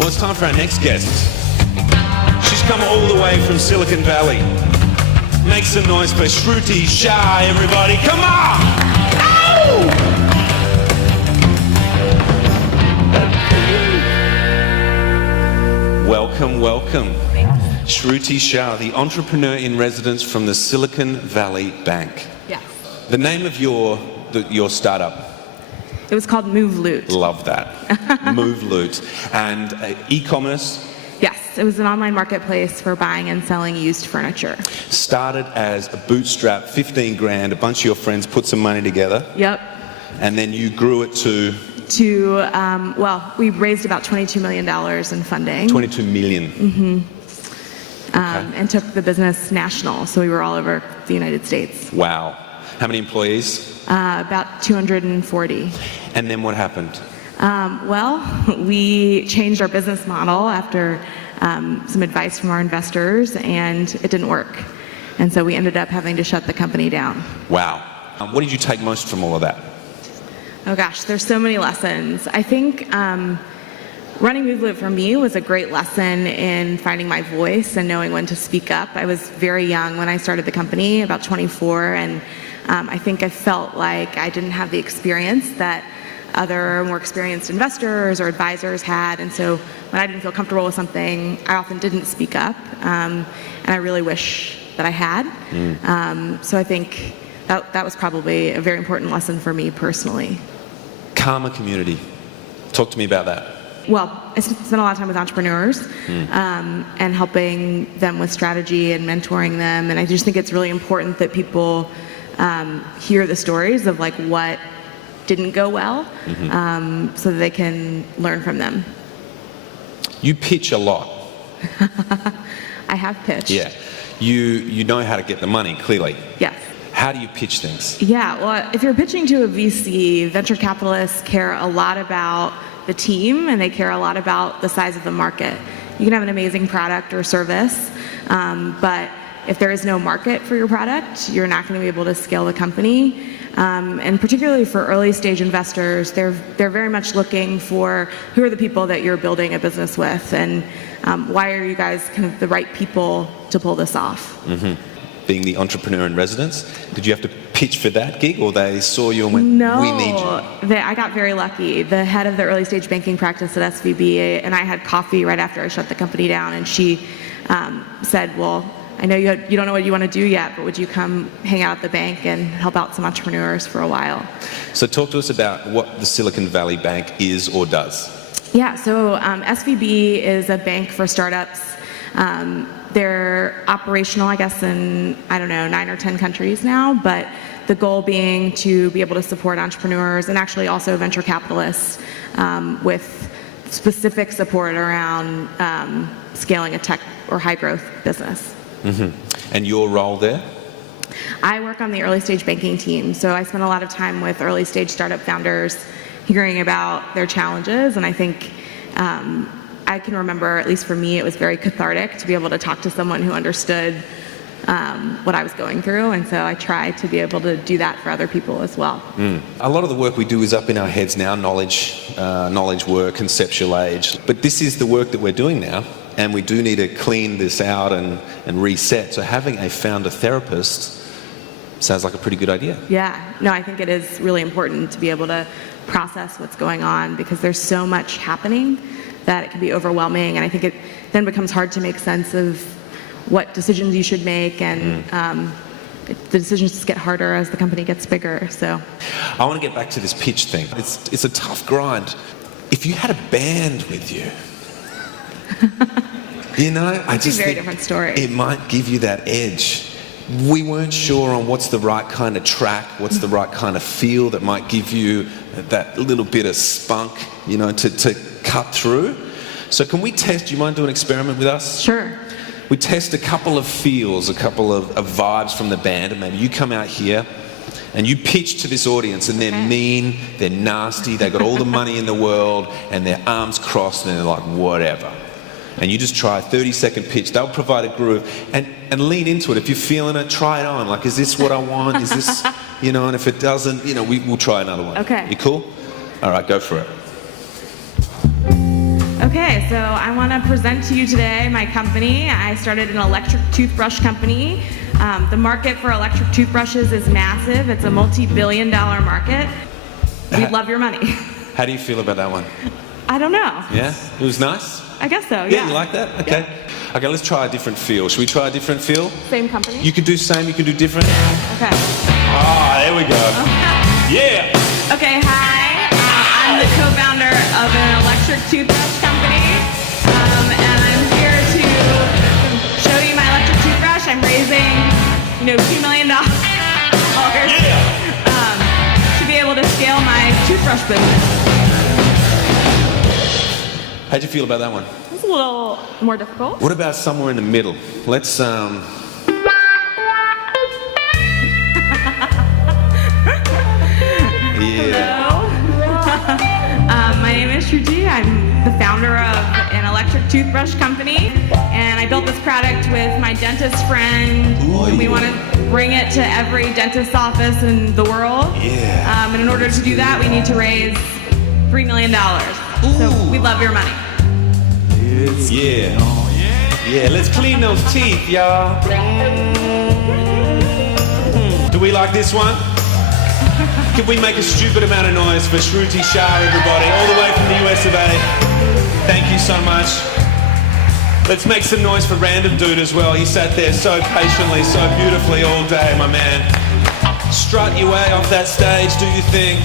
Well, it's time for our next guest. She's come all the way from Silicon Valley. Make some noise for Shruti Shah, everybody. Come on! Ow! Welcome, welcome. Thanks. Shruti Shah, the entrepreneur in residence from the Silicon Valley Bank. Yes. The name of your startup? It was called Move Loot. Love that. Move Loot. And e-commerce? Yes, it was an online marketplace for buying and selling used furniture. Started as a bootstrap, 15 grand, a bunch of your friends put some money together. Yep. And then you grew it to? Well, we raised about $22 million in funding. 22 million. Mm-hmm. And took the business national, so we were all over the United States. Wow. How many employees? About 240. And then what happened? Well, we changed our business model after some advice from our investors, and it didn't work. And so we ended up having to shut the company down. Wow. What did you take most from all of that? Oh gosh, there's so many lessons. I think running Move Loot for me was a great lesson in finding my voice and knowing when to speak up. I was very young when I started the company, about 24, and I think I felt like I didn't have the experience that other more experienced investors or advisors had, and so when I didn't feel comfortable with something, I often didn't speak up, and I really wish that I had. So I think that was probably a very important lesson for me personally. Karma community. Talk to me about that. Well, I spent a lot of time with entrepreneurs and helping them with strategy and mentoring them, and I just think it's really important that people hear the stories of like what didn't go well, so that they can learn from them. You pitch a lot. I have pitched. Yeah. You know how to get the money, clearly. Yes. How do you pitch things? Yeah, well, if you're pitching to a VC, venture capitalists care a lot about the team, and they care a lot about the size of the market. You can have an amazing product or service, but if there is no market for your product, you're not going to be able to scale the company. And particularly for early stage investors, they're very much looking for who are the people that you're building a business with, and why are you guys kind of the right people to pull this off? Being the entrepreneur in residence, did you have to pitch for that gig, or they saw you and went, No, we need you? I got very lucky. The head of the early stage banking practice at SVB and I had coffee right after I shut the company down, and she said, well, I know you don't know what you want to do yet, but would you come hang out at the bank and help out some entrepreneurs for a while? So talk to us about what the Silicon Valley Bank is or does. Yeah, so SVB is a bank for startups. They're operational, I guess, in, 9 or 10 countries now, but the goal being to be able to support entrepreneurs and actually also venture capitalists with specific support around scaling a tech or high growth business. And your role there? I work on the early stage banking team, so I spend a lot of time with early stage startup founders hearing about their challenges, and I think I can remember, at least for me, it was very cathartic to be able to talk to someone who understood what I was going through, and so I try to be able to do that for other people as well. A lot of the work we do is up in our heads now, knowledge work, conceptual age, but this is the work that we're doing now, and we do need to clean this out and reset. So having a founder therapist sounds like a pretty good idea. Yeah, no, I think it is really important to be able to process what's going on, because there's so much happening that it can be overwhelming, and I think it then becomes hard to make sense of what decisions you should make, and the decisions just get harder as the company gets bigger. So I want to get back to this pitch thing. It's a tough grind. If you had a band with you, I just a very think different story. It might give you that edge. We weren't sure on what's the right kind of track, what's the right kind of feel that might give you that little bit of spunk, to cut through. So can we test, do you mind doing an experiment with us? Sure. We test a couple of feels, a couple of vibes from the band, and maybe you come out here and you pitch to this audience, and they're mean, they're nasty, they've got all the money in the world, and their arms crossed, and they're like, whatever. And you just try a 30-second pitch. They'll provide a groove, and lean into it. If you're feeling it, try it on. Like, is this what I want? Is this, and if it doesn't, we'll try another one. Okay. You cool? All right, go for it. Okay, so I want to present to you today my company. I started an electric toothbrush company. The market for electric toothbrushes is massive. It's a multi-billion-dollar market. We'd love your money. How do you feel about that one? I don't know. Yeah? It was nice? I guess so, Yeah, you like that? Okay. Yeah. Okay, let's try a different feel. Should we try a different feel? Same company? You can do same, you can do different. Okay. Ah, there we go. Yeah! Okay, hi. I'm the co-founder of an electric toothbrush company, and I'm here to show you my electric toothbrush. I'm raising, $2 million to be able to scale my toothbrush business. How'd you feel about that one? It's a little more difficult. What about somewhere in the middle? Let's, Hello. My name is Shruti. I'm the founder of an electric toothbrush company, and I built this product with my dentist friend. Ooh, we want to bring it to every dentist's office in the world. Yeah. And in order to do that, we need to raise $3 million. So we love your money. Yeah. Yeah, let's clean those teeth, y'all. Do we like this one? Can we make a stupid amount of noise for Shruti Shah, everybody, all the way from the US of A? Thank you so much. Let's make some noise for Random Dude as well. He sat there so patiently, so beautifully all day, my man. Strut your way off that stage, do your thing.